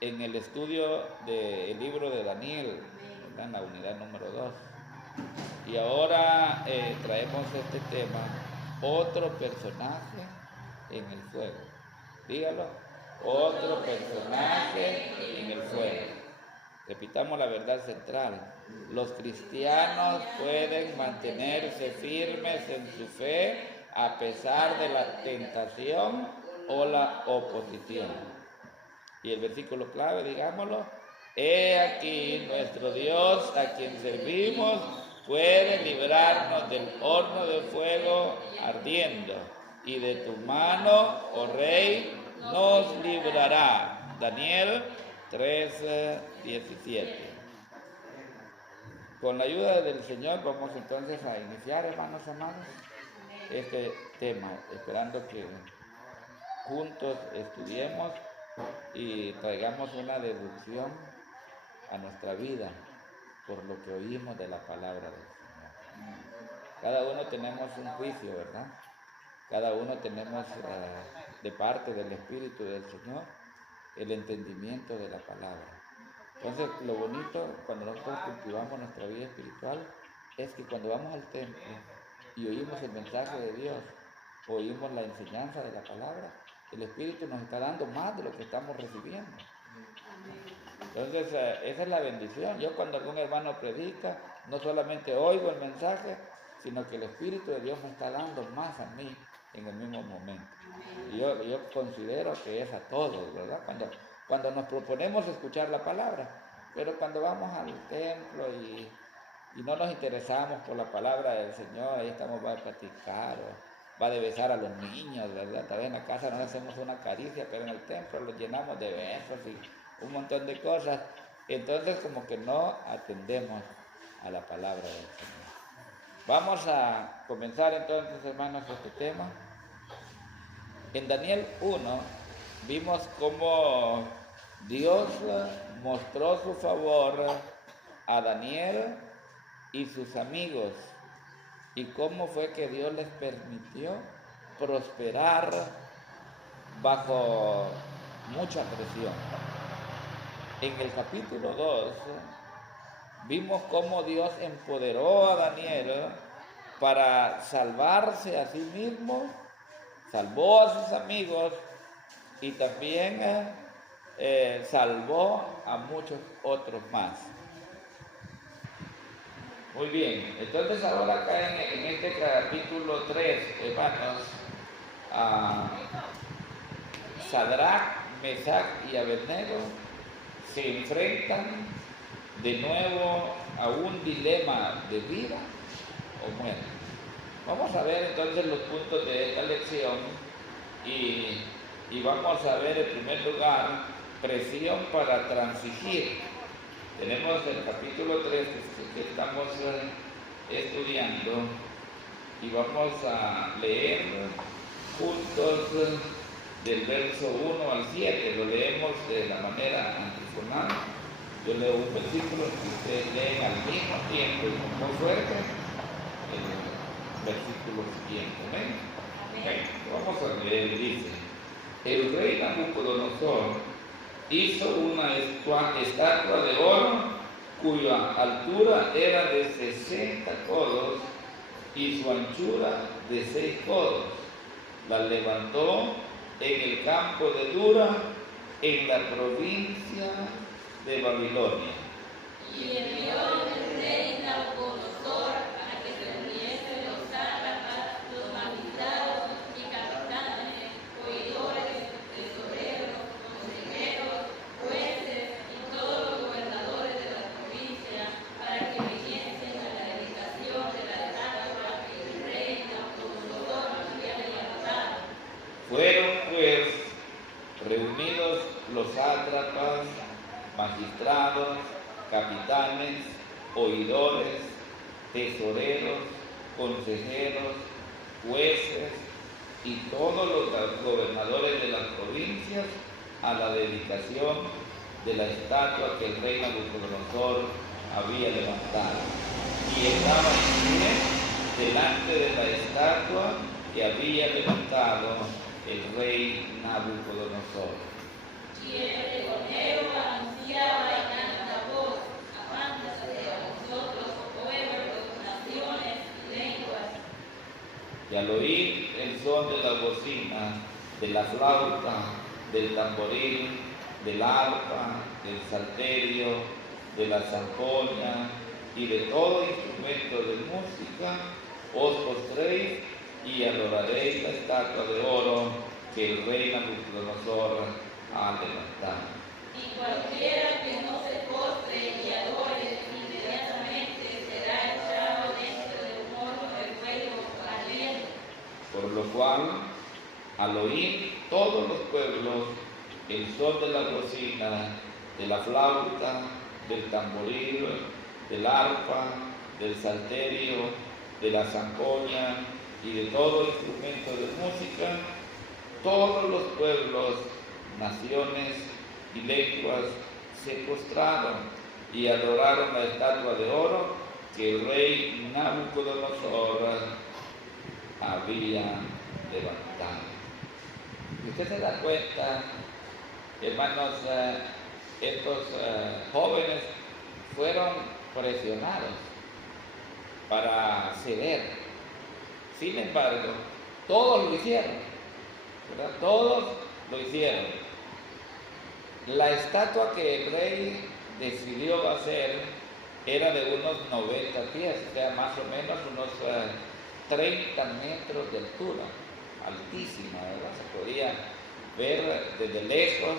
en el estudio del libro de Daniel, ¿verdad? En la unidad número 2. Y ahora traemos este tema, otro personaje en el fuego. Dígalo, otro personaje en el fuego. Repitamos la verdad central. Los cristianos pueden mantenerse firmes en su fe a pesar de la tentación o la oposición. Y el versículo clave, digámoslo, he aquí nuestro Dios a quien servimos puede librarnos del horno de fuego ardiendo, y de tu mano, oh Rey, nos librará. Daniel 3:17. Con la ayuda del Señor vamos entonces a iniciar, hermanos amados, este tema, esperando que juntos estudiemos y traigamos una deducción a nuestra vida por lo que oímos de la palabra del Señor. Cada uno tenemos un juicio, ¿verdad? Cada uno tenemos de parte del Espíritu del Señor el entendimiento de la palabra. Entonces, lo bonito cuando nosotros cultivamos nuestra vida espiritual es que cuando vamos al templo y oímos el mensaje de Dios, oímos la enseñanza de la palabra, el Espíritu nos está dando más de lo que estamos recibiendo. Entonces, esa es la bendición. Yo cuando algún hermano predica, no solamente oigo el mensaje, sino que el Espíritu de Dios me está dando más a mí en el mismo momento. Y yo considero que es a todos, ¿verdad? Cuando nos proponemos escuchar la palabra, pero cuando vamos al templo y no nos interesamos por la palabra del Señor, ahí estamos, va a platicar, o va a besar a los niños, ¿verdad? Tal vez en la casa no le hacemos una caricia, pero en el templo los llenamos de besos y un montón de cosas. Entonces como que no atendemos a la palabra del Señor. Vamos a comenzar entonces, hermanos, este tema. En Daniel 1 vimos cómo Dios mostró su favor a Daniel y sus amigos, y cómo fue que Dios les permitió prosperar bajo mucha presión. En el capítulo 2 vimos cómo Dios empoderó a Daniel para salvarse a sí mismo, salvó a sus amigos y también salvó a muchos otros más. Muy bien, entonces ahora acá en este capítulo 3, hermanos, Sadrach, Mesach y Abednego se enfrentan de nuevo a un dilema de vida o muerte. Vamos a ver entonces los puntos de esta lección y vamos a ver en primer lugar presión para transigir. Tenemos el capítulo 3 que estamos estudiando y vamos a leer juntos del verso 1 al 7. Lo leemos de la manera antifonal. Yo leo un versículo que ustedes leen al mismo tiempo y con voz fuerte el versículo siguiente. ¿Ven? Okay. Vamos a leer, dice: el rey Nabucodonosor hizo una estatua de oro cuya altura era de 60 codos y su anchura de 6 codos. La levantó en el campo de Dura, en la provincia de Babilonia. Y envió el rey Nabucodonosor a que se reuniesen los sátrapas, los magistrados y capitanes, oidores, tesoreros, consejeros, jueces y todos los gobernadores de la provincia, para que viniesen a la dedicación de la estatua que el rey Nabucodonosor había levantado. Fueron pues reunidos los sátrapas, magistrados, capitanes, oidores, tesoreros, consejeros, jueces y todos los gobernadores de las provincias a la dedicación de la estatua que el rey Nabucodonosor había levantado. Y estaba en pie delante de la estatua que había levantado el rey Nabucodonosor. Y el pregonero y al oír el son de la bocina, de la flauta, del tamboril, del arpa, del salterio, de la zampoña y de todo instrumento de música, os postréis y adoraréis la estatua de oro que el rey Nabucodonosor ha levantado. Y cualquiera que no se postre y adore inmediatamente será echado dentro de un horno de fuego ardiente. Por lo cual, al oír todos los pueblos el son de la bocina, de la flauta, del tamboril, del arpa, del salterio, de la zampoña y de todo instrumento de música, todos los pueblos, naciones y lenguas se postraron y adoraron la estatua de oro que el rey Nabucodonosor había levantado. Y usted se da cuenta, hermanos, estos jóvenes fueron presionados para ceder. Sin embargo, todos lo hicieron, ¿verdad? Todos lo hicieron. La estatua que el rey decidió hacer era de unos 90 pies, o sea, más o menos unos 30 metros de altura, altísima, ¿verdad? Se podía ver desde lejos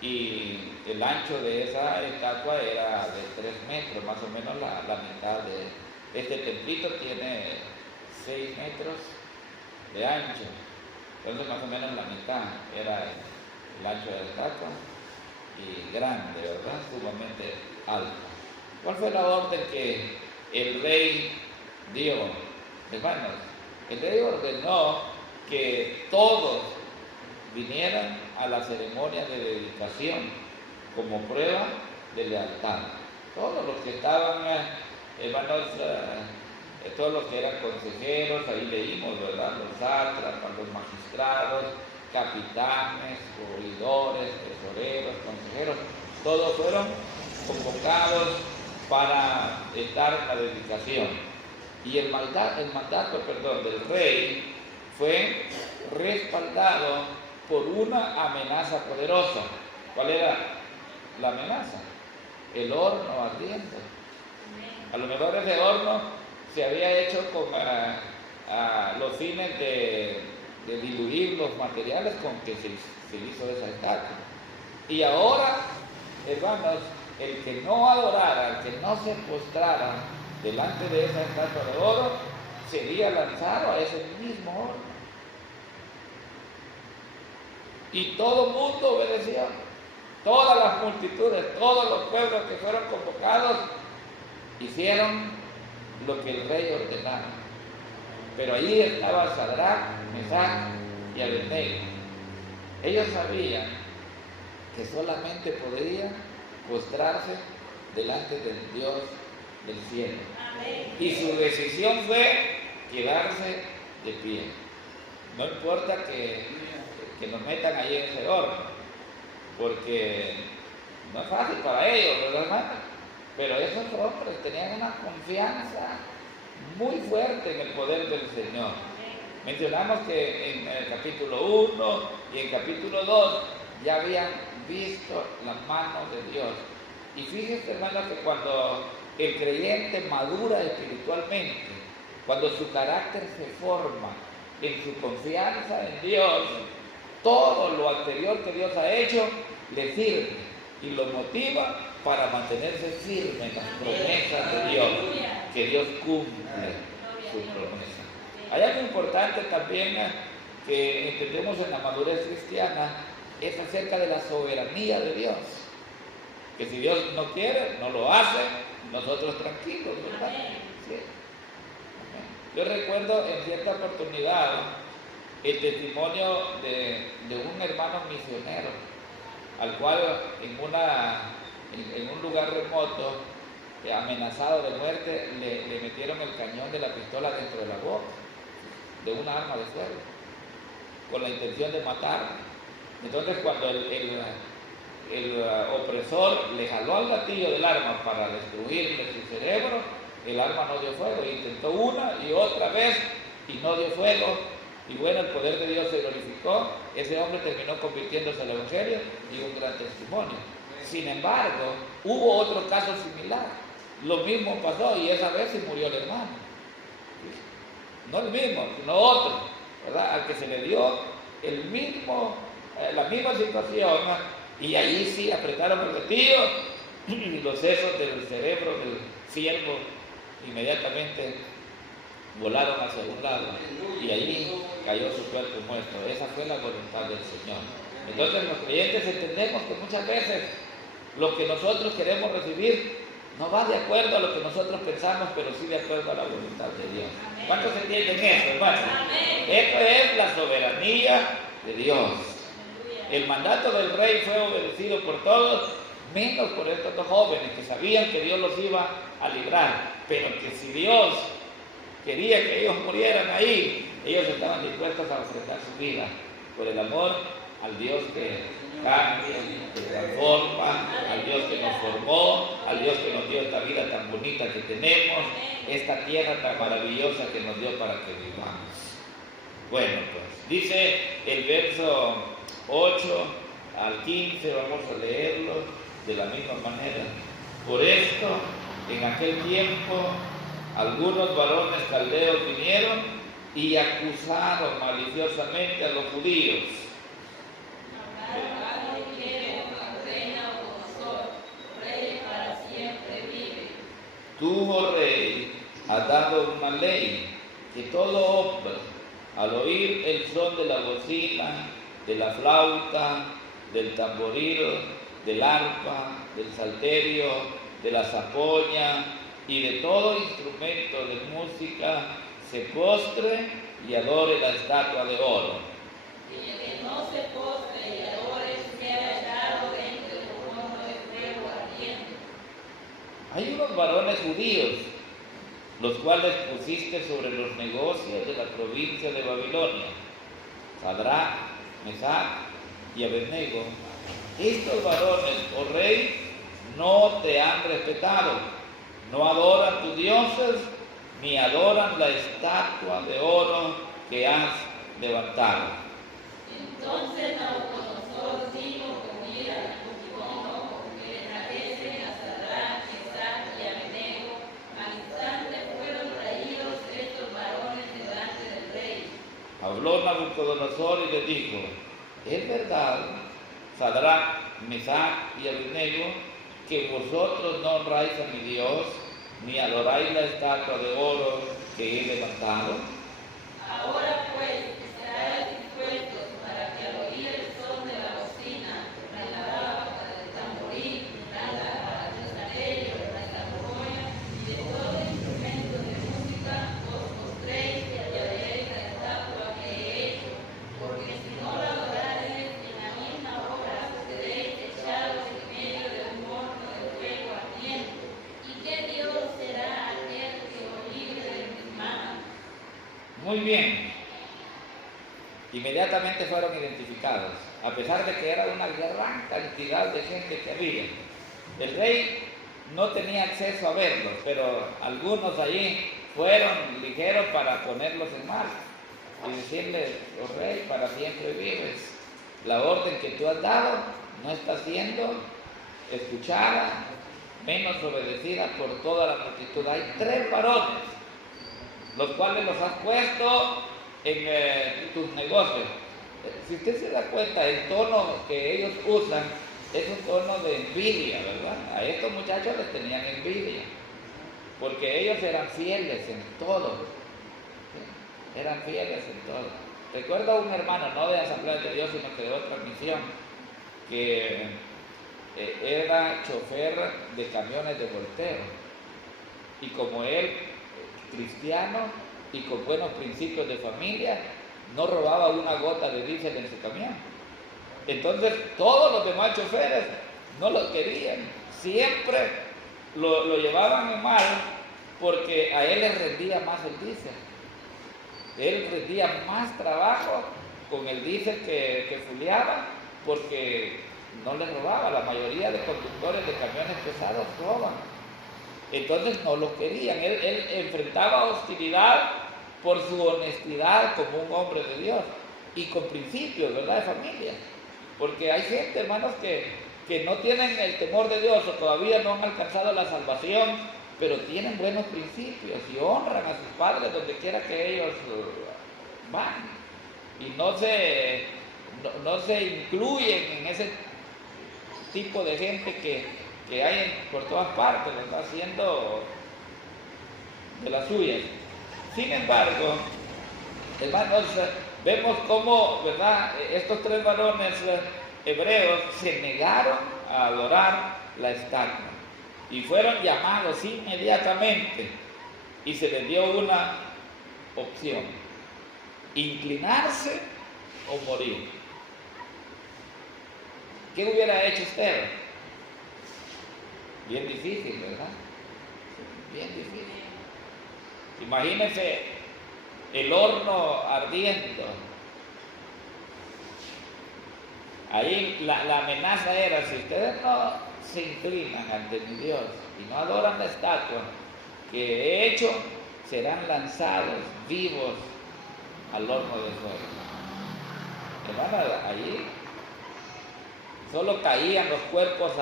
y el ancho de esa estatua era de 3 metros, más o menos la mitad de este templito tiene 6 metros de ancho, entonces más o menos la mitad era el ancho de la estatua y grande, ¿verdad? Sumamente alta. ¿Cuál fue la orden que el rey dio? Hermanos, el rey ordenó que todos vinieran a la ceremonia de dedicación como prueba de lealtad. Todos los que estaban, hermanos, todos los que eran consejeros, ahí leímos, ¿verdad? Los sátrapas, los magistrados, capitanes, oidores, tesoreros, consejeros, todos fueron convocados para estar en la dedicación. Y el mandato del rey fue respaldado por una amenaza poderosa. ¿Cuál era la amenaza? El horno ardiente. A lo mejor ese horno se había hecho con los fines de diluir los materiales con que se hizo esa estatua. Y ahora, hermanos, el que no adorara, el que no se postrara delante de esa estatua de oro, sería lanzado a ese mismo horno. Y todo el mundo obedeció. Todas las multitudes, todos los pueblos que fueron convocados, hicieron lo que el rey ordenaba. Pero allí estaba Sadrach, Mesach y Abednego. Ellos sabían que solamente podían postrarse delante del Dios del cielo. Y su decisión fue quedarse de pie. No importa que nos metan ahí en ese horno, porque no es fácil para ellos, ¿verdad, hermano? Pero esos hombres tenían una confianza muy fuerte en el poder del Señor. Mencionamos que en el capítulo 1 y en capítulo 2 ya habían visto la mano de Dios. Y fíjense, hermanos, que cuando el creyente madura espiritualmente, cuando su carácter se forma en su confianza en Dios, todo lo anterior que Dios ha hecho le sirve y lo motiva para mantenerse firme en las promesas de Dios, que Dios cumple su promesa. Hay algo importante también que entendemos en la madurez cristiana, es acerca de la soberanía de Dios. Que si Dios no quiere, no lo hace, nosotros tranquilos, ¿verdad? Sí. Yo recuerdo en cierta oportunidad el testimonio de un hermano misionero, al cual en un lugar remoto, amenazado de muerte, le metieron el cañón de la pistola dentro de la boca, de una arma de fuego, con la intención de matarlo. Entonces cuando el opresor le jaló al gatillo del arma para destruirle su cerebro, el arma no dio fuego, intentó una y otra vez, y no dio fuego. Y bueno, el poder de Dios se glorificó. Ese hombre terminó convirtiéndose al Evangelio y un gran testimonio. Sin embargo, hubo otro caso similar. Lo mismo pasó y esa vez se murió el hermano. No el mismo, sino otro, ¿verdad? Al que se le dio la misma situación, y ahí sí apretaron el gatillo y los sesos del cerebro del siervo inmediatamente volaron hacia un lado y allí cayó su cuerpo muerto. Esa fue la voluntad del Señor. Entonces los creyentes entendemos que muchas veces lo que nosotros queremos recibir no va de acuerdo a lo que nosotros pensamos, pero sí de acuerdo a la voluntad de Dios. ¿Cuántos entienden eso, hermano? Esto es la soberanía de Dios. El mandato del rey fue obedecido por todos, menos por estos dos jóvenes que sabían que Dios los iba a librar, pero que si Dios quería que ellos murieran ahí, ellos estaban dispuestos a ofrendar su vida por el amor al Dios que cambia, que transforma, al Dios que nos formó, al Dios que nos dio esta vida tan bonita que tenemos, esta tierra tan maravillosa que nos dio para que vivamos. Bueno, pues dice el verso 8 al 15, vamos a leerlo de la misma manera. Por esto, en aquel tiempo, algunos varones caldeos vinieron y acusaron maliciosamente a los judíos. Tú, oh rey, has dado una ley que todo hombre, al oír el son de la bocina, de la flauta, del tamboril, del arpa, del salterio, de la zampoña y de todo instrumento de música, se postre y adore la estatua de oro. Y el que no se postre y adore sea echado dentro del horno de fuego ardiente. Hay unos varones judíos, los cuales pusiste sobre los negocios de la provincia de Babilonia, Sadrach, Mesach y Abednego. Estos varones, oh rey, no te han respetado, no adoran tus dioses, ni adoran la estatua de oro que has levantado. Entonces Nabucodonosor vino con ira y con enojo, que le trajesen a Sadrach, Mesach y Abednego. Al instante fueron traídos estos varones delante del rey. Habló Nabucodonosor y le dijo: es verdad, Sadrach, Mesach y Abednego, que vosotros no honráis a mi Dios, ni adoráis la estatua de oro que he levantado. Ahora pues, estáis dispuestos para que al oír el son de la bocina, de la arpa, del tamboril, del salterio, de la zampoña y de todo instrumento de música, os postréis y adoraréis la estatua que he hecho, porque si no la adorareis, en la misma hora seréis echados en medio de un horno de fuego ardiente. ¿Y qué Dios será aquel que os libre de mis manos? Muy bien. Inmediatamente fueron identificados, a pesar de que era una gran cantidad de gente que había. El rey no tenía acceso a verlos, pero algunos allí fueron ligeros para ponerlos en mal y decirles: oh rey, para siempre vives. La orden que tú has dado no está siendo escuchada, menos obedecida por toda la multitud. Hay 3 varones, los cuales los has puesto en tus negocios. Si usted se da cuenta, el tono que ellos usan es un tono de envidia, ¿verdad? A estos muchachos les tenían envidia, porque ellos eran fieles en todo. Eran fieles en todo. Recuerdo a un hermano, no de Asamblea de Dios, sino que de otra misión, que era chofer de camiones de volteo. Y como él, cristiano y con buenos principios de familia, no robaba una gota de diésel en su camión. Entonces todos los demás choferes no lo querían, siempre lo llevaban en mal, porque a él le rendía más el diésel. Él rendía más trabajo con el diésel que fuleaba, porque no le robaba. La mayoría de conductores de camiones pesados roban. Entonces no lo querían. Él enfrentaba hostilidad por su honestidad como un hombre de Dios y con principios, ¿verdad?, de familia. Porque hay gente, hermanos, que no tienen el temor de Dios o todavía no han alcanzado la salvación, pero tienen buenos principios y honran a sus padres donde quiera que ellos van. Y no se incluyen en ese tipo de gente que hay por todas partes, ¿verdad?, haciendo de las suyas. Sin embargo, hermanos, vemos cómo, ¿verdad?, estos tres varones hebreos se negaron a adorar la estatua y fueron llamados inmediatamente y se les dio una opción: inclinarse o morir. ¿Qué hubiera hecho usted? Bien difícil, ¿verdad? Bien difícil. Imagínense el horno ardiendo. Ahí la amenaza era: si ustedes no se inclinan ante mi Dios y no adoran la estatua que he hecho, serán lanzados vivos al horno de fuego. Hermano, allí solo caían los cuerpos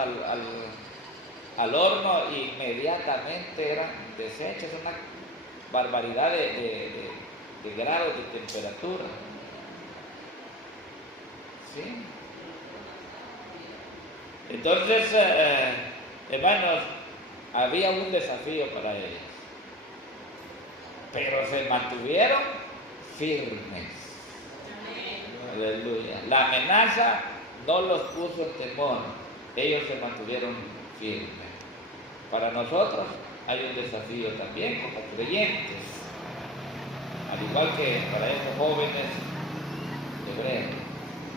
al horno y inmediatamente eran deshechos. Una barbaridad de grados de temperatura. ¿Sí? Entonces, hermanos, había un desafío para ellos, pero se mantuvieron firmes. Aleluya. La amenaza no los puso en temor, ellos se mantuvieron firmes. Para nosotros hay un desafío también como creyentes, al igual que para estos jóvenes hebreos.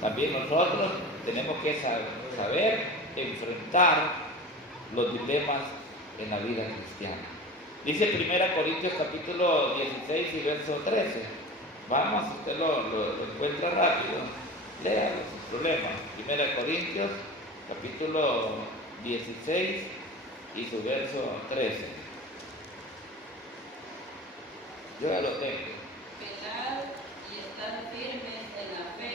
También nosotros tenemos que saber enfrentar los dilemas en la vida cristiana. Dice 1 Corintios capítulo 16 y verso 13. Vamos, usted lo encuentra rápido, léalo sin problema. 1 Corintios capítulo 16 y su verso 13. Yo ya lo tengo. Velad y estad firmes en la fe,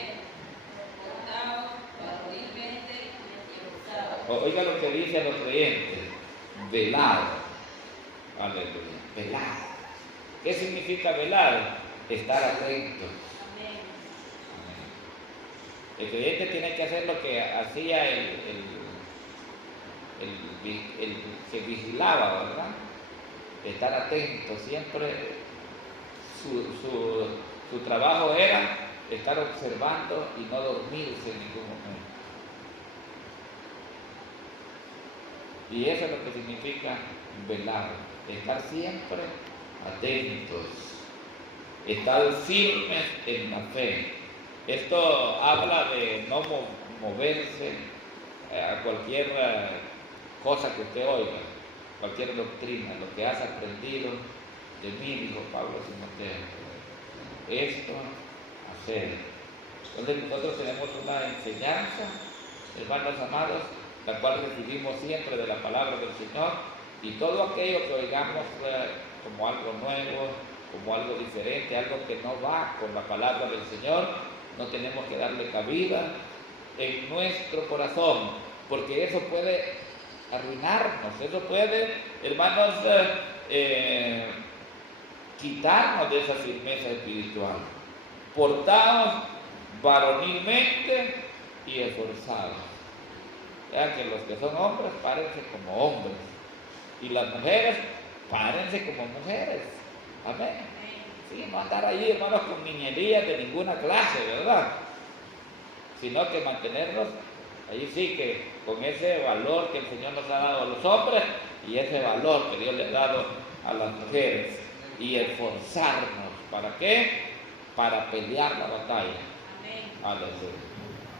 portaos varonilmente y gozaos. Oiga lo que dice a los creyentes: velad. Aleluya, velad. ¿Qué significa velar? Estar atento. Amén. El creyente tiene que hacer lo que hacía el que vigilaba, ¿verdad? Estar atento. Siempre su trabajo era estar observando y no dormirse en ningún momento. Y eso es lo que significa velar, estar siempre atentos, estar firmes en la fe. Esto habla de no moverse a cualquier cosa que usted oiga, cualquier doctrina, lo que has aprendido de mí, dijo Pablo a Timoteo, esto hacer. Entonces nosotros tenemos una enseñanza, hermanos amados, la cual recibimos siempre de la palabra del Señor, y todo aquello que oigamos como algo nuevo, como algo diferente, algo que no va con la palabra del Señor, no tenemos que darle cabida en nuestro corazón, porque eso puede arruinarnos, eso puede, hermanos, quitarnos de esa firmeza espiritual. Portaos varonilmente y esforzados. Ya que los que son hombres, párense como hombres, y las mujeres, párense como mujeres. Amén. Sí, no andar ahí, hermanos, con niñerías de ninguna clase, ¿verdad? Sino que mantenernos ahí, sí, que con ese valor que el Señor nos ha dado a los hombres y ese valor que Dios le ha dado a las mujeres, y esforzarnos. ¿Para qué? Para pelear la batalla. Aleluya.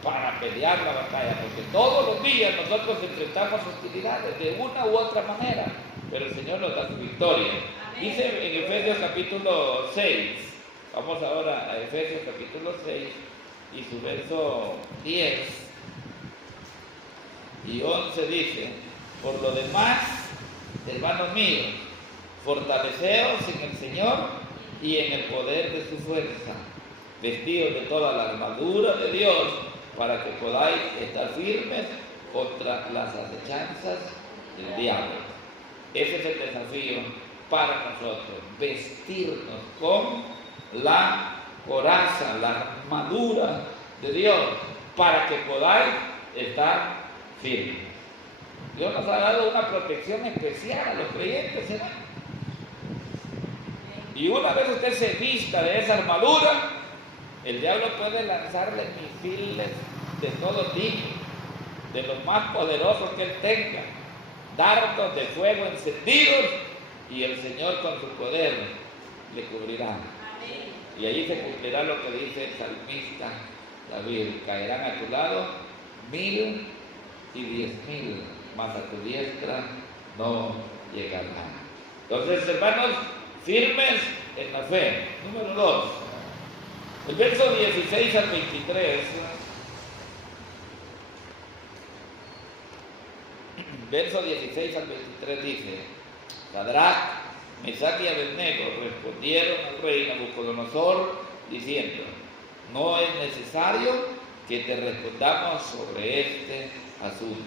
Para pelear la batalla, porque todos los días nosotros enfrentamos hostilidades de una u otra manera, pero el Señor nos da su victoria. Dice en Efesios capítulo 6, vamos ahora a Efesios capítulo 6 y su verso 10 y 11 dice: por lo demás, hermanos míos, fortaleceos en el Señor y en el poder de su fuerza, vestidos de toda la armadura de Dios, para que podáis estar firmes contra las acechanzas del diablo. Ese es el desafío para nosotros, vestirnos con la coraza, la armadura de Dios, para que podáis estar firmes. Dios nos ha dado una protección especial a los creyentes, hermano. Y una vez usted se vista de esa armadura, el diablo puede lanzarle misiles de todo tipo, de los más poderosos que él tenga, dardos de fuego encendidos, y el Señor con su poder le cubrirá. Y allí se cumplirá lo que dice el salmista David: caerán a tu lado 1000 y 10,000, mas a tu diestra no llegarán. Entonces, hermanos, firmes en la fe. Número 2, el verso 16 al 23. Verso 16 al 23 dice: Sadrach, Mesach y Abednego respondieron al rey Nabucodonosor diciendo: no es necesario que te respondamos sobre este asunto.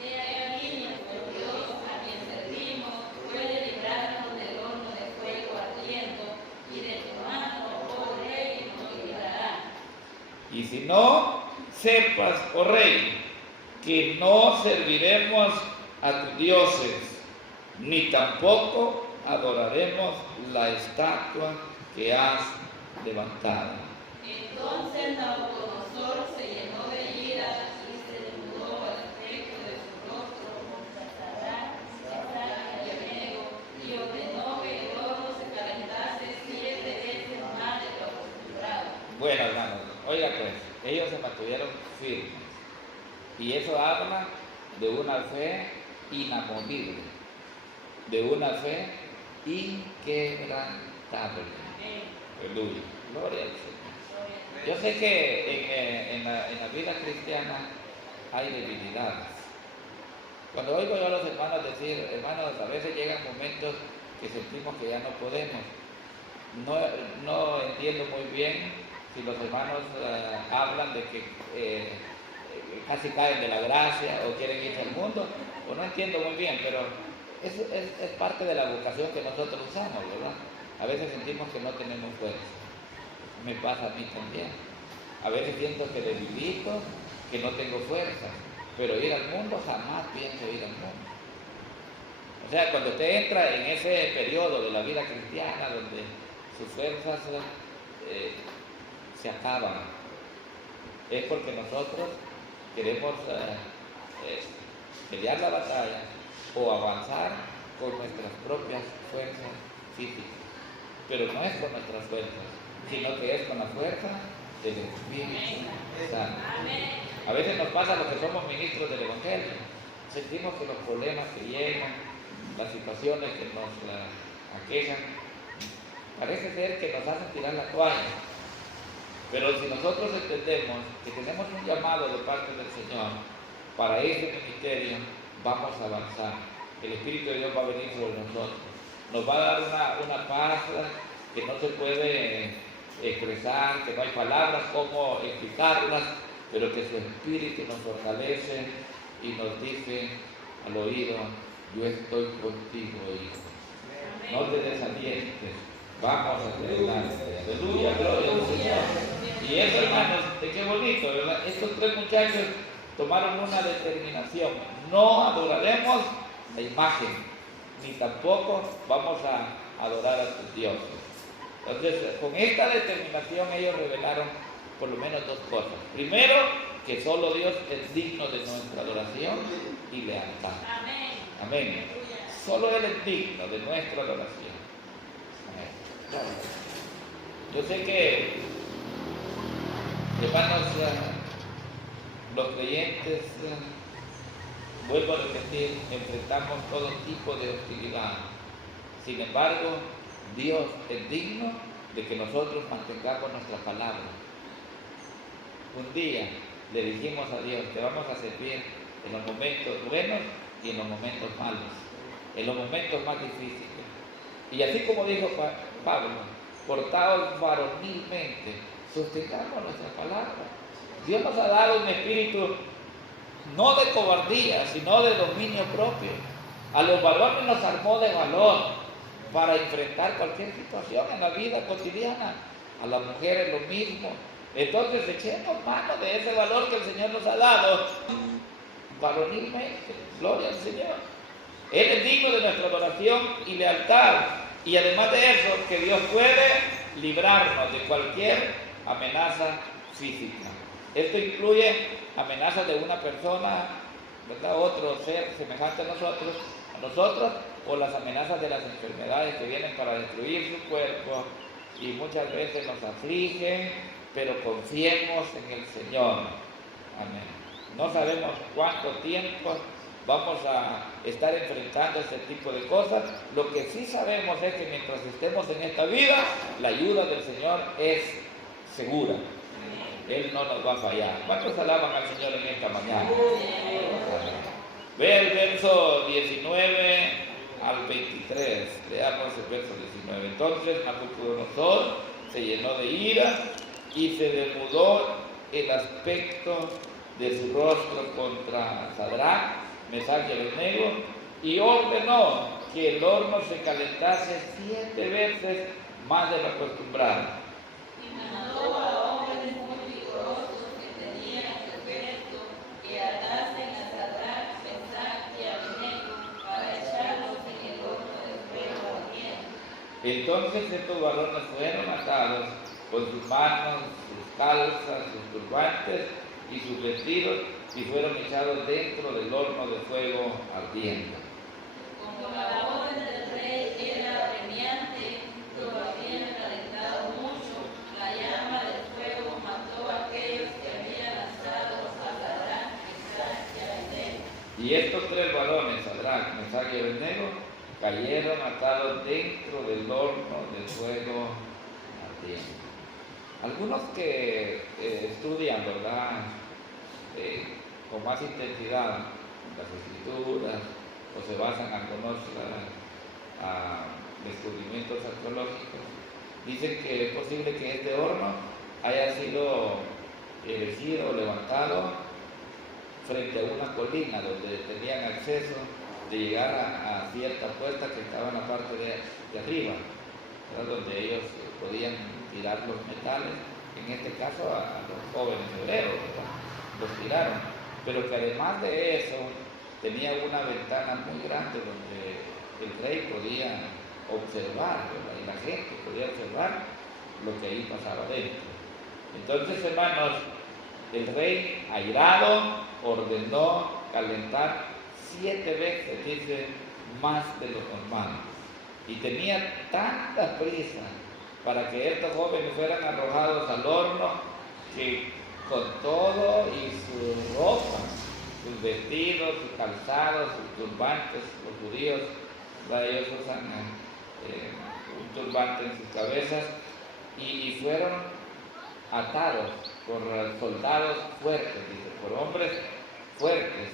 He ahí nuestro Dios, a quien servimos, puede librarnos del horno de fuego ardiendo, y de tu mano, oh rey, nos librará. Y si no, sepas, oh rey, que no serviremos a tus dioses, ni tampoco adoraremos la estatua que has levantado. Entonces Nabucodonosor se llenó de ira y se desnudó al aspecto de su rostro contra Sadrach, Mesach y Abednego, y ordenó que el horno se calentase 7 veces más de lo acostumbrado. Bueno, hermanos, oiga pues, ellos se mantuvieron firmes. Y eso habla de una fe inamovible, de una fe inquebrantable. Aleluya, gloria al Señor. Yo sé que en la vida cristiana hay debilidades. Cuando oigo yo a los hermanos decir, hermanos, a veces llegan momentos que sentimos que ya no podemos. No entiendo muy bien si los hermanos hablan de que casi caen de la gracia o quieren irse al mundo, o no entiendo muy bien, pero es parte de la vocación que nosotros usamos, ¿verdad? A veces sentimos que no tenemos fuerza. Me pasa a mí también. A veces siento que debilito, que no tengo fuerza, pero ir al mundo jamás pienso ir al mundo. O sea, cuando usted entra en ese periodo de la vida cristiana donde sus fuerzas se acaban, es porque nosotros queremos pelear la batalla o avanzar con nuestras propias fuerzas físicas. Pero no es con nuestras fuerzas, sino que es con la fuerza del Espíritu Santo. A veces nos pasa lo que somos ministros del Evangelio. Sentimos que los problemas que llegan, las situaciones que nos aquejan, parece ser que nos hacen tirar la toalla. Pero si nosotros entendemos que tenemos un llamado de parte del Señor para ese ministerio, vamos a avanzar. El Espíritu de Dios va a venir sobre nosotros. Nos va a dar una paz que no se puede expresar, que no hay palabras como explicarlas, pero que su Espíritu nos fortalece y nos dice al oído: yo estoy contigo, hijo. No te desalientes, vamos a adelante. Aleluya, gloria al Señor. Y eso, hermanos, qué bonito, ¿verdad? Estos 3 muchachos tomaron una determinación: no adoraremos la imagen, ni tampoco vamos a adorar a tus dioses. Entonces, con esta determinación ellos revelaron por lo menos 2 cosas. Primero, que solo Dios es digno de nuestra adoración y lealtad. Amén. Solo Él es digno de nuestra adoración. Amén. Yo sé que, hermanos, los creyentes, vuelvo a repetir, enfrentamos todo tipo de hostilidad. Sin embargo, Dios es digno de que nosotros mantengamos nuestra palabra. Un día le dijimos a Dios: te vamos a servir en los momentos buenos y en los momentos malos, en los momentos más difíciles. Y así como dijo Pablo, portados varonilmente, sostengamos nuestra palabra. Dios nos ha dado un espíritu no de cobardía, sino de dominio propio. A los varones nos armó de valor para enfrentar cualquier situación en la vida cotidiana. A las mujeres lo mismo. Entonces echemos mano de ese valor que el Señor nos ha dado varonilmente. Gloria al Señor. Él es digno de nuestra adoración y lealtad. Y además de eso, que Dios puede librarnos de cualquier amenaza física. Esto incluye amenazas de una persona, ¿verdad? Otro ser semejante a nosotros, o las amenazas de las enfermedades que vienen para destruir su cuerpo y muchas veces nos afligen, pero confiemos en el Señor. Amén. No sabemos cuánto tiempo vamos a estar enfrentando este tipo de cosas. Lo que sí sabemos es que mientras estemos en esta vida, la ayuda del Señor es segura. Él no nos va a fallar. ¿Cuántos alaban al Señor en esta mañana? Ve el verso 19 al 23. Leamos el verso 19. Entonces Nabucodonosor se llenó de ira y se demudó el aspecto de su rostro contra Sadrach, Mesach y Abednego, y ordenó que el horno se calentase 7 veces más de lo acostumbrado. Y mandó a hombres muy vigorosos que tenían ejército que atasen a Sadrach, Mesach y Abednego para echarlos en el horno de fuego ardiente. Entonces estos varones fueron atados con sus manos, sus calzas, sus turbantes y sus vestidos, y fueron echados dentro del horno de fuego ardiente. Como la orden del rey era apremiante, lo habían calentado mucho, la llama del fuego mató a aquellos que habían lanzado a Sadrach, Mesach y Abednego. Y estos 3 varones, Sadrach, Mesach y Abednego, cayeron atados dentro del horno de fuego ardiente. Algunos que estudian, ¿verdad?, con más intensidad las escrituras, o se basan en algunos descubrimientos arqueológicos, dicen que es posible que este horno haya sido erigido o levantado frente a una colina donde tenían acceso de llegar a cierta puerta que estaba en la parte de arriba, ¿verdad?, donde ellos podían tirar los metales, en este caso a los jóvenes hebreos, ¿verdad?, los tiraron, pero que además de eso tenía una ventana muy grande donde el rey podía observar, ¿verdad?, y la gente podía observar lo que ahí pasaba dentro. Entonces, hermanos, el rey airado ordenó calentar 7 veces, dice, más de lo normal, y tenía tanta prisa para que estos jóvenes fueran arrojados al horno que con todo y su ropa, sus vestidos, sus calzados, sus turbantes, los judíos, ellos usan un turbante en sus cabezas, y fueron atados por soldados fuertes, dice, por hombres fuertes,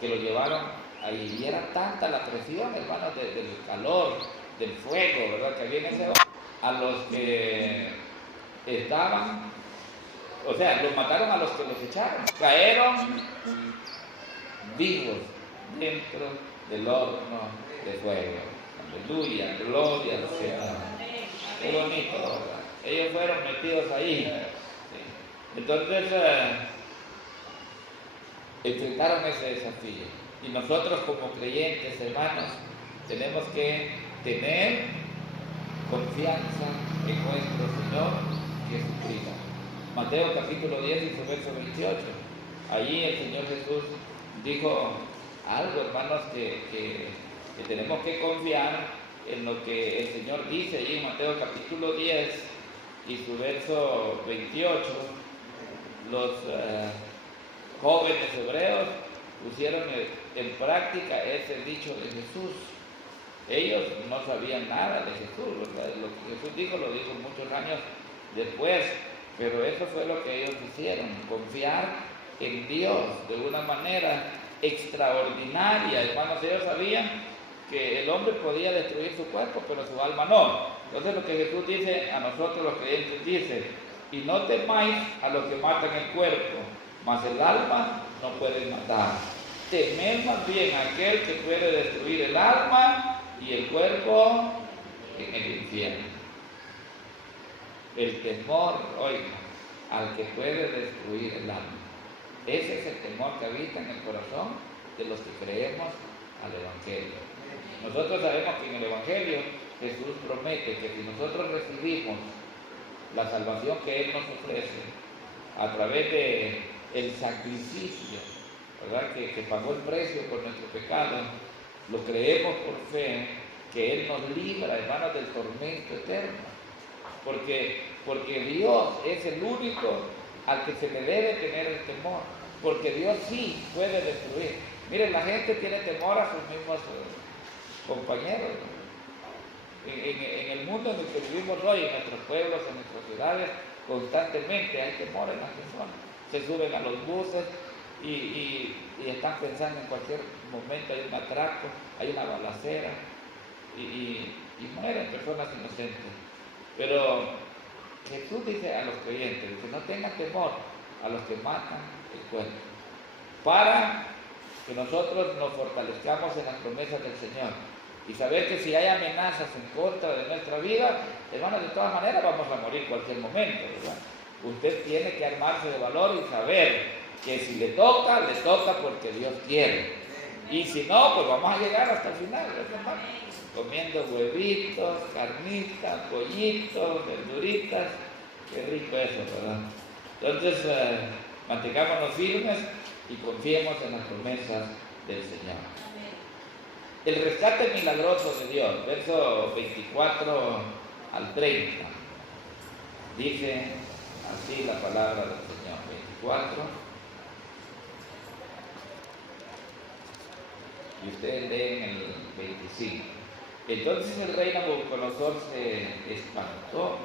que lo llevaron ahí. Y era tanta la presión, hermanos, del calor, del fuego, ¿verdad?, que había en ese horno, a los que estaban, o sea, los mataron a los que los echaron. Cayeron vivos dentro del horno de fuego. Aleluya, gloria al Señor. Qué bonito, ¿verdad? Ellos fueron metidos ahí. ¿Sí? Entonces, enfrentaron ese desafío. Y nosotros como creyentes, hermanos, tenemos que tener confianza en nuestro Señor Jesucristo. Mateo capítulo 10 y su verso 28. Allí el Señor Jesús dijo algo, hermanos, que tenemos que confiar en lo que el Señor dice allí en Mateo capítulo 10 y su verso 28. Los jóvenes hebreos pusieron en práctica ese dicho de Jesús. Ellos no sabían nada de Jesús, ¿verdad? Lo que Jesús dijo lo dijo muchos años después, pero eso fue lo que ellos hicieron, confiar en Dios de una manera extraordinaria. Hermanos, ellos sabían que el hombre podía destruir su cuerpo, pero su alma no. Entonces lo que Jesús dice a nosotros los creyentes dice, y no temáis a los que matan el cuerpo, mas el alma no pueden matar. Temed más bien a aquel que puede destruir el alma y el cuerpo en el infierno. El temor, oiga, al que puede destruir el alma. Ese es el temor que habita en el corazón de los que creemos al Evangelio. Nosotros sabemos que en el Evangelio Jesús promete que si nosotros recibimos la salvación que Él nos ofrece a través de el sacrificio, ¿verdad? Que pagó el precio por nuestro pecado, lo creemos por fe, que Él nos libra, hermanos, del tormento eterno. Porque Dios es el único al que se le debe tener el temor, porque Dios sí puede destruir. Miren, la gente tiene temor a sus mismos compañeros, ¿no? En el mundo en el que vivimos hoy, en nuestros pueblos, en nuestras ciudades, constantemente hay temor en las personas. Se suben a los buses y están pensando en cualquier momento hay un atraco, hay una balacera y mueren personas inocentes. Pero Jesús dice a los creyentes que no tengan temor a los que matan el cuerpo, para que nosotros nos fortalezcamos en las promesas del Señor y saber que si hay amenazas en contra de nuestra vida, hermanos, de todas maneras vamos a morir cualquier momento, ¿verdad? Usted tiene que armarse de valor y saber que si le toca porque Dios quiere. Y si no, pues vamos a llegar hasta el final, ¿verdad? Comiendo huevitos, carnitas, pollitos, verduritas. Qué rico eso, ¿verdad? Entonces, mantengámonos firmes y confiemos en las promesas del Señor. El rescate milagroso de Dios, verso 24 al 30. Dice así la palabra del Señor, 24. Y ustedes leen el 25. Entonces el rey Nabucodonosor se espantó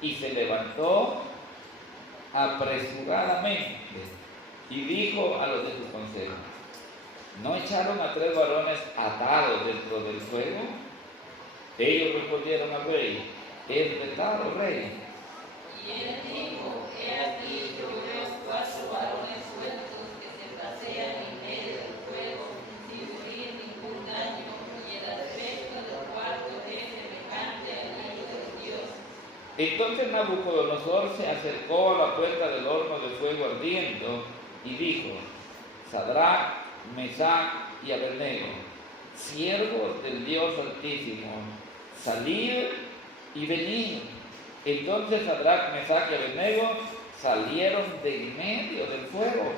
y se levantó apresuradamente y dijo a los de su consejo: ¿no echaron a 3 varones atados dentro del fuego? Ellos respondieron al rey: es verdad, oh rey. Y él dijo: he aquí, yo veo 4 varones sueltos que se pasean en medio del fuego sin sufrir ningún daño, y el aspecto del cuarto es semejante al niño de Dios. Entonces Nabucodonosor se acercó a la puerta del horno de fuego ardiendo y dijo: Sadrach, Mesach y Abednego, siervos del Dios Altísimo, salid y venid. Entonces Sadrach, Mesach y Abednego salieron de en medio del fuego.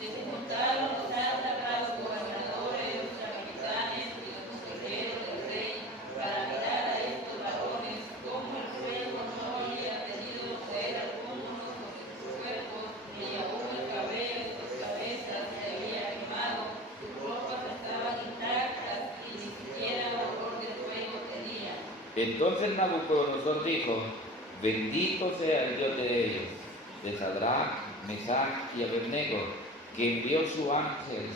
Y se juntaron los sátrapas, los gobernadores, los capitanes y los consejeros del rey para mirar a estos varones, cómo el fuego no había tenido poder alguno sobre sus cuerpos, ni aún el cabello de sus cabezas se había quemado, sus ropas estaban intactas y ni siquiera olor de fuego tenían. Entonces Nabucodonosor dijo: bendito sea el Dios de ellos, de Sadrach, Mesach y Abednego, que envió su ángel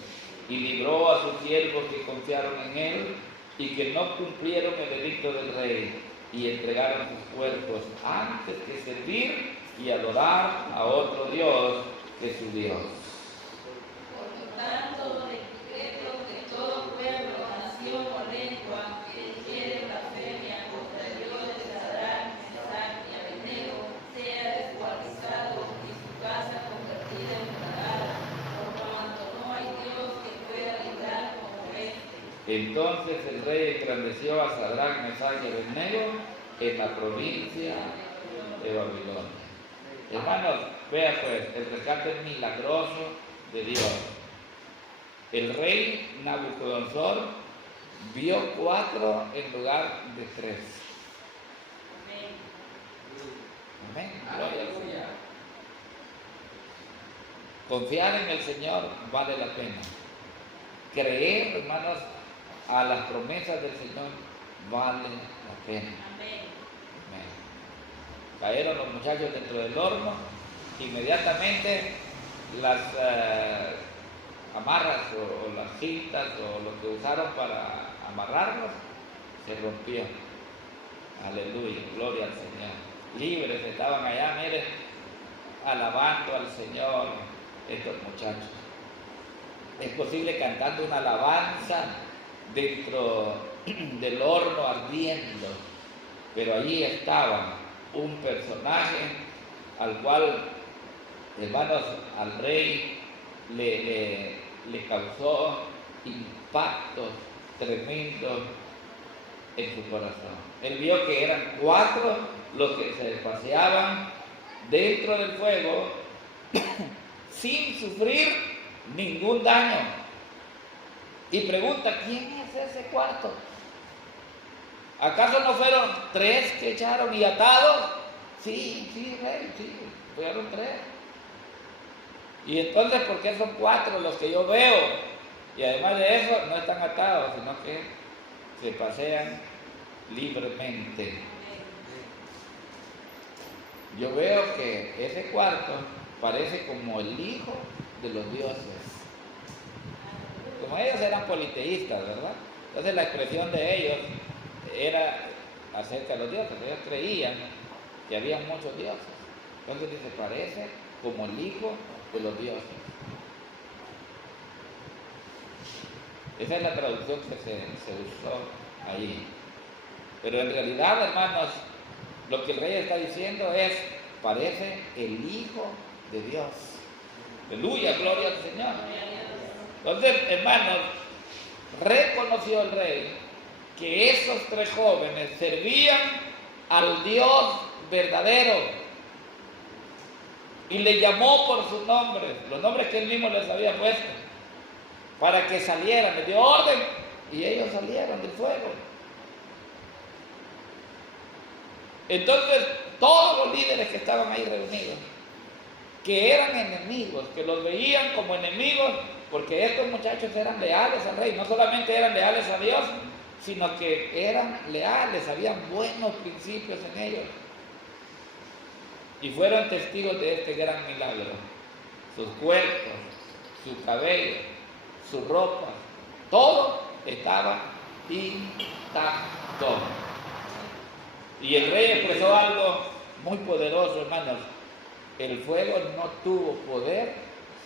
y libró a sus siervos que confiaron en él y que no cumplieron el edicto del rey y entregaron sus cuerpos antes que servir y adorar a otro Dios que su Dios. Por lo tanto, decreto que todo pueblo, nación o lengua que hiciere blasfemia contra el Dios de Sadrach, Mesach y Abednego sea descuartizado y su casa convertida en morada, por cuanto no hay Dios que pueda librar como este. Entonces el rey engrandeció a Sadrach, Mesach y Abednego en la provincia de Babilonia. Hermanos, vean pues el rescate milagroso de Dios. El rey Nabucodonosor vio 4 en lugar de 3. Amén. Gloria al Señor. Confiar en el Señor vale la pena. Creer, hermanos, a las promesas del Señor vale la pena. Amén. Amén. Cayeron los muchachos dentro del horno, inmediatamente las amarras o las cintas o lo que usaron para amarrarlos se rompieron. Aleluya, gloria al Señor. Libres estaban allá, miren, alabando al Señor estos muchachos. Es posible cantando una alabanza dentro del horno ardiendo, pero allí estaba un personaje al cual, hermanos, al rey le causó impactos tremendos en su corazón. Él vio que eran 4 los que se paseaban dentro del fuego sin sufrir ningún daño. Y pregunta, ¿quién es ese cuarto? ¿Acaso no fueron 3 que echaron y atados? Sí, rey, sí, fueron 3. Y entonces, ¿por qué son 4 los que yo veo? Y además de eso, no están atados, sino que se pasean libremente. Yo veo que ese cuarto parece como el hijo de los dioses. Como ellos eran politeístas, ¿verdad? Entonces la expresión de ellos era acerca de los dioses. Ellos creían que había muchos dioses. Entonces dice, parece como el hijo de los dioses. Esa es la traducción que se usó allí. Pero en realidad, hermanos, lo que el rey está diciendo es, parece el Hijo de Dios. Aleluya, gloria al Señor. Entonces, hermanos, reconoció el rey que esos 3 jóvenes servían al Dios verdadero y le llamó por sus nombres, los nombres que él mismo les había puesto, para que salieran, les dio orden y ellos salieron del fuego. Entonces, todos los líderes que estaban ahí reunidos, que eran enemigos, que los veían como enemigos, porque estos muchachos eran leales al rey, no solamente eran leales a Dios, sino que eran leales, habían buenos principios en ellos. Y fueron testigos de este gran milagro. Sus cuerpos, su cabello, su ropa, todo estaba intacto. Y el rey expresó algo muy poderoso, hermanos. El fuego no tuvo poder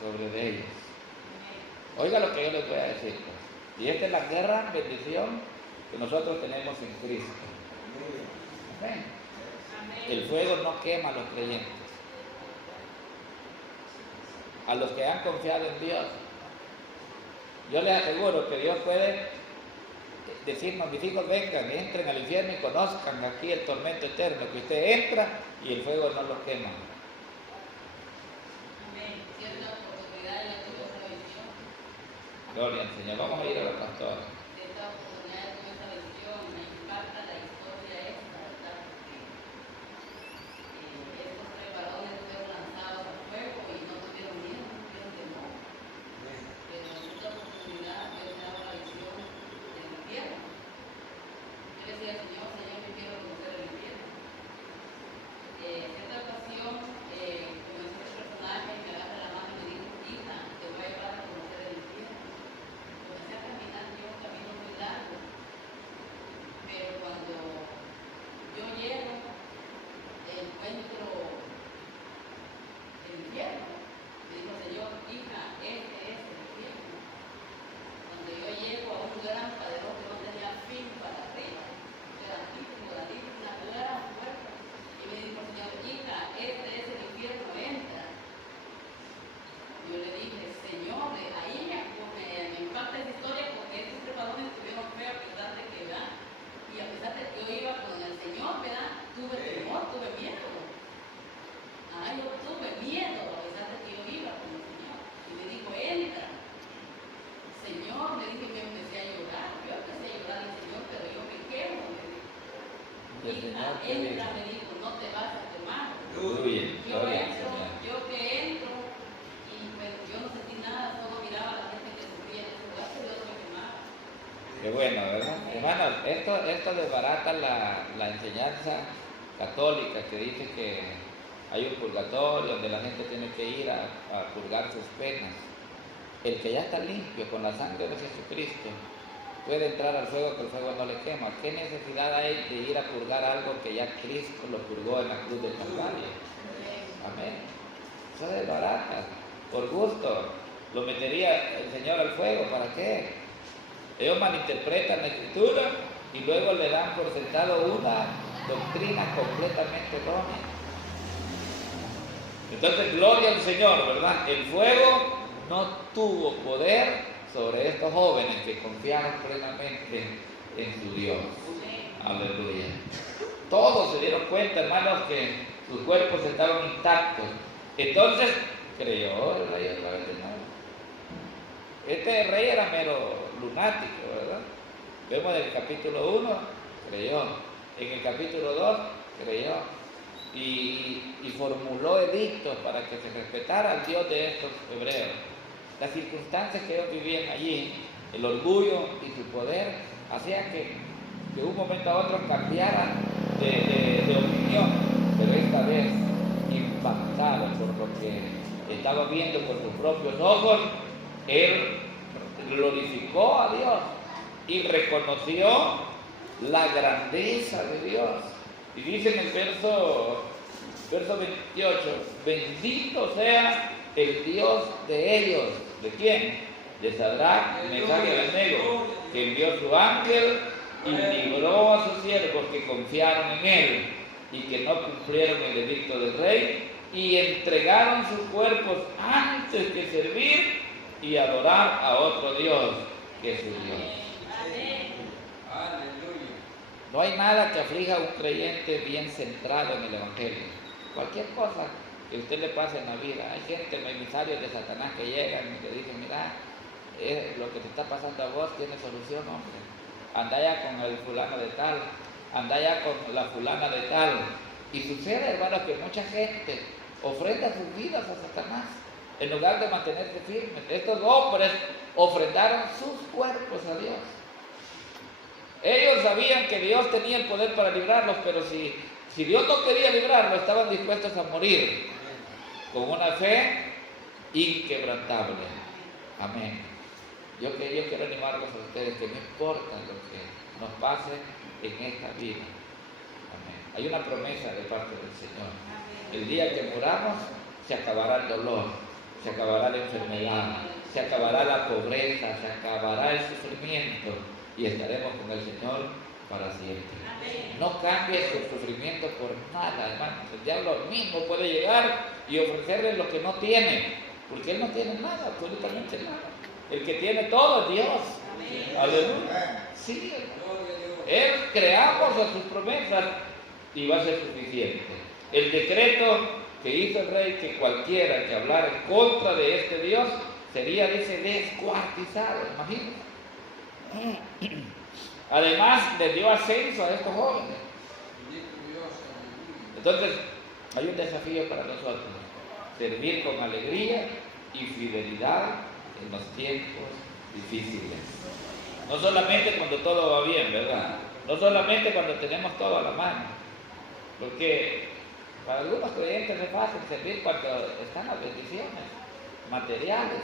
sobre ellos. Oiga lo que yo les voy a decir. Y esta es la gran bendición que nosotros tenemos en Cristo. Amén. El fuego no quema a los creyentes. A los que han confiado en Dios. Yo les aseguro que Dios puede decirnos, mis hijos, vengan, entren al infierno y conozcan aquí el tormento eterno, que usted entra y el fuego no los quema. Amén. Cierta oportunidad yo tuve esa visión. Gloria al Señor. Vamos a ir a la pastora. Cierta oportunidad yo tuve esa visión. Me impacta la historia esta, ¿verdad? Porque estos 3 varones fueron lanzados al fuego y no tuvieron miedo, no tuvieron temor. Pero en esta oportunidad Dios me daba la visión del infierno. Yo le decía, Señor, yo quiero conocer el infierno. En cierta ocasión, comenzó este personaje y me agarra la mano y me dijo, hija, te voy a llevar a conocer el infierno. Comencé a caminar yo un camino muy largo, pero cuando yo llego, encuentro el infierno. Me dijo, Señor, hija, este es el infierno. Cuando yo llego a un gran padero que no tenía fin para arriba, grandísimo, grandísimo, una gran puerta. Y me dijo, Señor, hija, este es el infierno, entra. Yo le dije, Señor, ahí me impacta esa historia porque estos 3 varones tuvieron fe a pesar de que, ¿verdad? Y a pesar de que yo iba con el Señor, ¿verdad? Tuve temor, tuve miedo. Yo tuve miedo a pesar de que yo iba con el Señor. Y me dijo, entra. Señor, me dijo, que empecé a llorar. Yo empecé a llorar al Señor, pero yo me quemo, me dijo. Hija, entra, me dijo, no te vas a quemar. Yo que entro, y pues yo no sentí nada, solo miraba a la gente que sufría en ese lugar, pero yo no me quemaba. Qué bueno, ¿verdad? Hermanos, esto desbarata la enseñanza católica que dice que hay un purgatorio donde la gente tiene que ir a purgar sus penas. El que ya está limpio con la sangre de Jesucristo puede entrar al fuego que el fuego no le quema. ¿Qué necesidad hay de ir a purgar algo que ya Cristo lo purgó en la cruz del Calvario? Amén. Eso es baratas, por gusto. Lo metería el Señor al fuego, ¿para qué? Ellos malinterpretan la Escritura y luego le dan por sentado una doctrina completamente errónea. Entonces, gloria al Señor, ¿verdad? El fuego no tuvo poder sobre estos jóvenes que confiaron plenamente en su Dios. Aleluya. Todos se dieron cuenta, hermanos, que sus cuerpos estaban intactos. Entonces, creyó el rey otra vez de nuevo. Este rey era mero lunático, ¿verdad? Vemos en el capítulo 1, creyó. En el capítulo 2, creyó. Y formuló edictos para que se respetara al Dios de estos hebreos. Las circunstancias que ellos vivían allí, el orgullo y su poder, hacían que de un momento a otro cambiaran de opinión, pero esta vez impactado por lo que estaba viendo con sus propios ojos, él glorificó a Dios y reconoció la grandeza de Dios. Y dice en el verso 28, bendito sea el Dios de ellos. ¿De quién? De Sadrach, Mesach y Abednego, que envió su ángel y libró a sus siervos que confiaron en él y que no cumplieron el edicto del rey y entregaron sus cuerpos antes que servir y adorar a otro Dios que es su Dios. No hay nada que aflija a un creyente bien centrado en el Evangelio. Cualquier cosa que a usted le pase en la vida. Hay gente, emisarios de Satanás que llegan y le dicen, mira, lo que te está pasando a vos tiene solución, hombre. Anda ya con el fulano de tal, anda ya con la fulana de tal. Y sucede, hermanos, que mucha gente ofrenda sus vidas a Satanás en lugar de mantenerse firmes. Estos hombres ofrendaron sus cuerpos a Dios. Ellos sabían que Dios tenía el poder para librarlos, pero si Dios no quería librarlos, estaban dispuestos a morir con una fe inquebrantable. Amén. Yo quiero animarlos a ustedes que no importa lo que nos pase en esta vida. Amén. Hay una promesa de parte del Señor. El día que muramos, se acabará el dolor, se acabará la enfermedad, se acabará la pobreza, se acabará el sufrimiento y estaremos con el Señor para siempre. No cambies su sufrimiento por nada, hermanos. El diablo mismo puede llegar y ofrecerle lo que no tiene, porque él no tiene nada, absolutamente nada. El que tiene todo es Dios. Aleluya. Sí, Él creamos a sus promesas y va a ser suficiente. El decreto que hizo el rey, que cualquiera que hablara en contra de este Dios sería, dice, descuartizado. Imagínense. Además, les dio ascenso a estos jóvenes. Entonces, hay un desafío para nosotros: servir con alegría y fidelidad en los tiempos difíciles. No solamente cuando todo va bien, ¿verdad? No solamente cuando tenemos todo a la mano. Porque para algunos creyentes es fácil servir cuando están las bendiciones materiales.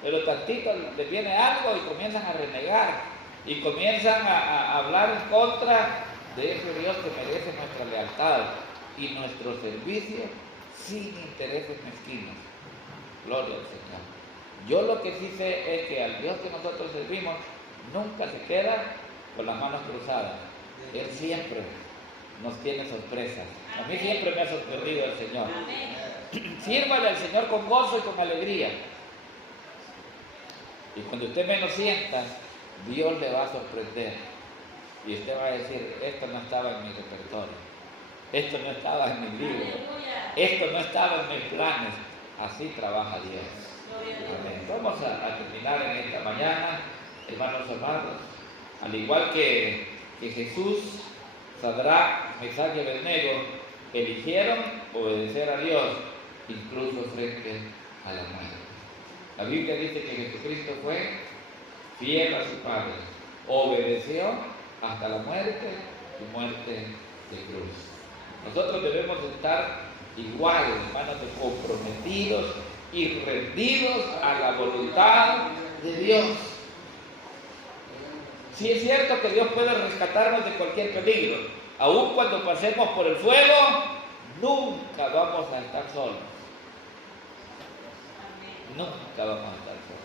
Pero tantito les viene algo y comienzan a renegar. Y comienzan a hablar en contra de ese Dios que merece nuestra lealtad y nuestro servicio sin intereses mezquinos. Gloria al Señor. Yo lo que sí sé es que al Dios que nosotros servimos nunca se queda con las manos cruzadas. Él siempre nos tiene sorpresas. A mí siempre me ha sorprendido el Señor. Sírvale al Señor con gozo y con alegría. Y cuando usted menos sienta, Dios le va a sorprender. Y usted va a decir, esto no estaba en mi repertorio. Esto no estaba en mi libro. Esto no estaba en mis planes. Así trabaja Dios. Amén. Vamos a terminar en esta mañana, hermanos amados. Al igual que Jesús, Sadrach, Mesach y Abednego eligieron obedecer a Dios, incluso frente a la muerte. La Biblia dice que Jesucristo fue fiel a su Padre, obedeció hasta la muerte y muerte de cruz. Nosotros debemos estar igual, hermanos, comprometidos y rendidos a la voluntad de Dios. Sí es cierto que Dios puede rescatarnos de cualquier peligro. Aun cuando pasemos por el fuego, nunca vamos a estar solos. Nunca vamos a estar solos.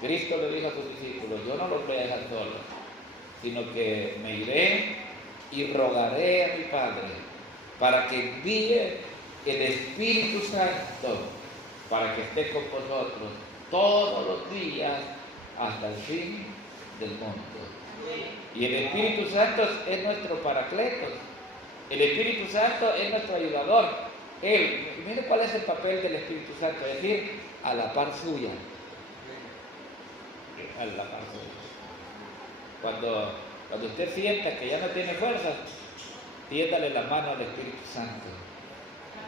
Cristo le dijo a sus discípulos, yo no los voy a dejar solos, sino que me iré y rogaré a mi Padre para que envíe el Espíritu Santo para que esté con vosotros todos los días hasta el fin del mundo. Y el Espíritu Santo es nuestro paracleto. El Espíritu Santo es nuestro ayudador. Él, mire cuál es el papel del Espíritu Santo, es decir, a la par suya. A la par suya. Cuando usted sienta que ya no tiene fuerzas, tiéndale la mano al Espíritu Santo.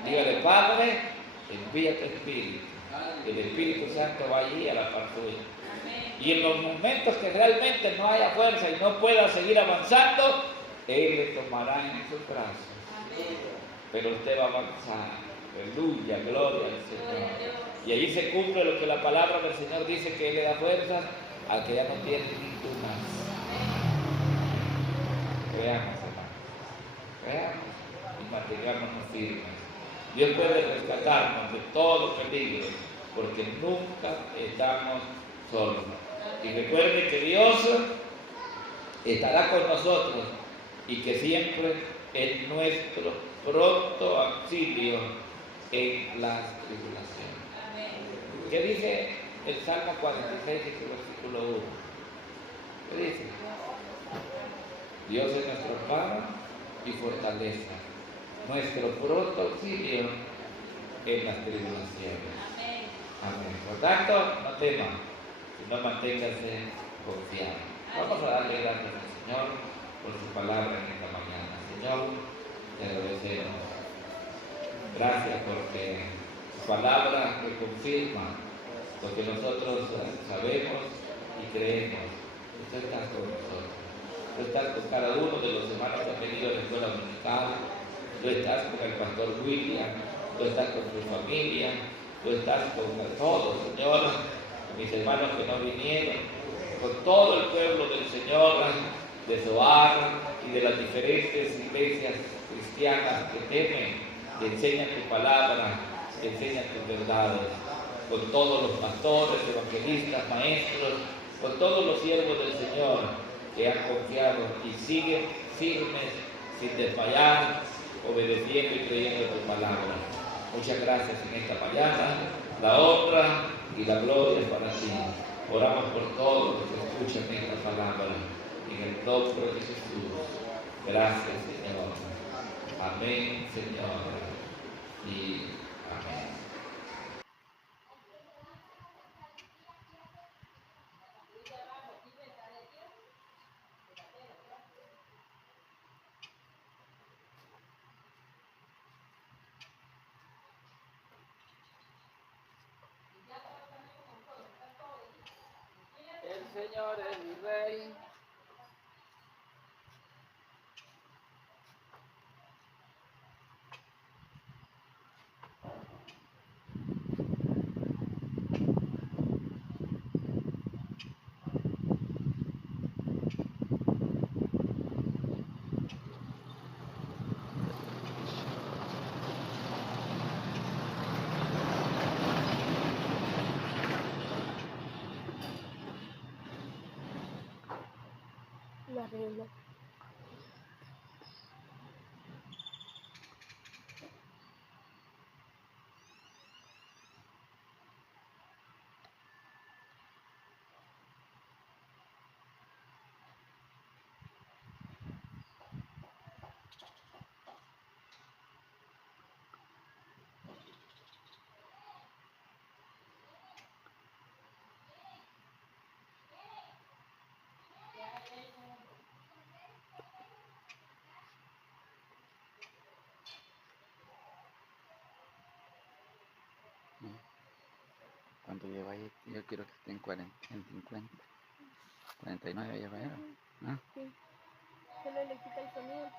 Dígale, Padre, envía tu Espíritu. El Espíritu Santo va allí a la par suya. Y en los momentos que realmente no haya fuerza y no pueda seguir avanzando, Él le tomará en sus brazos. Pero usted va a avanzar. Aleluya, gloria al Señor. Y ahí se cumple lo que la palabra del Señor dice, que Él le da fuerza al que ya no tiene ninguna. Creamos, hermanos. Creamos y mantengámonos firmes. Dios puede rescatarnos de todo peligro, porque nunca estamos solos. Y recuerde que Dios estará con nosotros y que siempre es nuestro pronto auxilio en las tribulaciones. ¿Qué dice el Salmo 46, versículo 1? ¿Qué dice? Dios es nuestro amparo y fortaleza, nuestro pronto auxilio en las tribulaciones. Amén. Por tanto, no teman, sino manténganse confiados. Vamos a darle gracias al Señor por su palabra en esta mañana. Señor, te agradecemos. Gracias porque su palabra que confirma lo que nosotros sabemos y creemos. Tú estás con nosotros. Tú estás con cada uno de los hermanos que han venido a la escuela dominical. Tú estás con el pastor William. Tú estás con tu familia. Tú estás con todos, Señor, mis hermanos que no vinieron, con todo el pueblo del Señor, de Zoar y de las diferentes iglesias cristianas que temen, que enseñan tu palabra, que enseñan tus verdades, con todos los pastores, evangelistas, maestros, con todos los siervos del Señor que han confiado y siguen firmes, sin desmayar, obedeciendo y creyendo tu palabra. Muchas gracias en esta mañana. La honra y la gloria es para ti. Oramos por todos los que escuchan esta palabra. En el nombre de Jesús. Gracias, Señor. Amén, Señor. Y amén. El Señor es mi Rey. La regla. ¿Cuánto lleva ahí? Yo quiero que esté en 40, en 50. 49 lleva ahí. ¿Ah? Sí. Solo le quita el sonido.